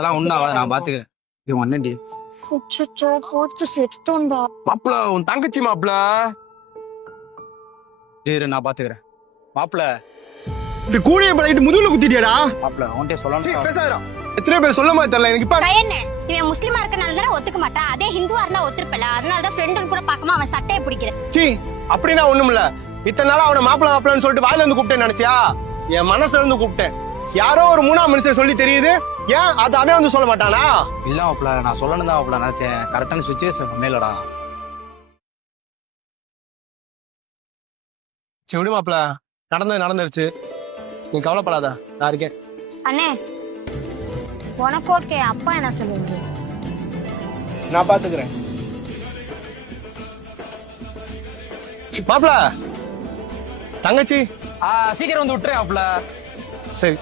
அதெல்லாம் ஒண்ணும் ஆகாது, நான் பாத்துக்கிறேன். இவன் அண்ணன்டி. அச்சச்சோ, போச்சு செத்தோண்டா. மாப்பிள உன் தங்கச்சி மாப்பிள. இரு நான் பாத்துக்கிறேன். மாப்பிள இந்த கூடையை பழகிட்டு முதுகுல குத்திட்டியாடா. மாப்பிள அவன்கிட்ட சொல்லணும். பேசாதடா. எத்தனை பேர் சொல்ல மாதிரி தெரியல எனக்கு. இப்ப என்ன இவன் முஸ்லிமா இருக்கனால தானே ஒத்துக்க மாட்டான். அதே ஹிந்துவா இருந்தா ஒத்துருப்பல. அதனால தான் ஃப்ரெண்டுன்னு கூட பார்க்காம அவன் சட்டையை பிடிக்கிறேன். சீ அப்படின்னா ஒண்ணும் இல்ல. இத்தனை நாளா அவனை மாப்பிள மாப்பிளன்னு சொல்லிட்டு வாயில இருந்து கூப்பிட்டேன் நினைச்சியா? என் மனசுல இருந்து கூப்பிட்டேன். யாரோ ஒரு மூணாம் மனுஷன் சொல்லி தெரியுது. ஏன் அது அவன் வந்து சொல்ல மாட்டானா? இல்ல மாப்பிள, நான் சொல்லணும் தான் மாப்பிள நினைச்சேன். கரெக்டான சுச்சுவேஷன் மேலடா. சரி விடு மாப்பிள, நடந்தது நடந்துருச்சு. நீ கவலைப்படாத, நான் இருக்கேன். அண்ணே உனக்கு ஓகே, அப்பா என்ன சொல்லுங்க? நான் பாத்துக்கிறேன். மாப்பிள தங்கச்சி சீக்கிரம் வந்து விட்டுறேன் மாப்பிள. சரி.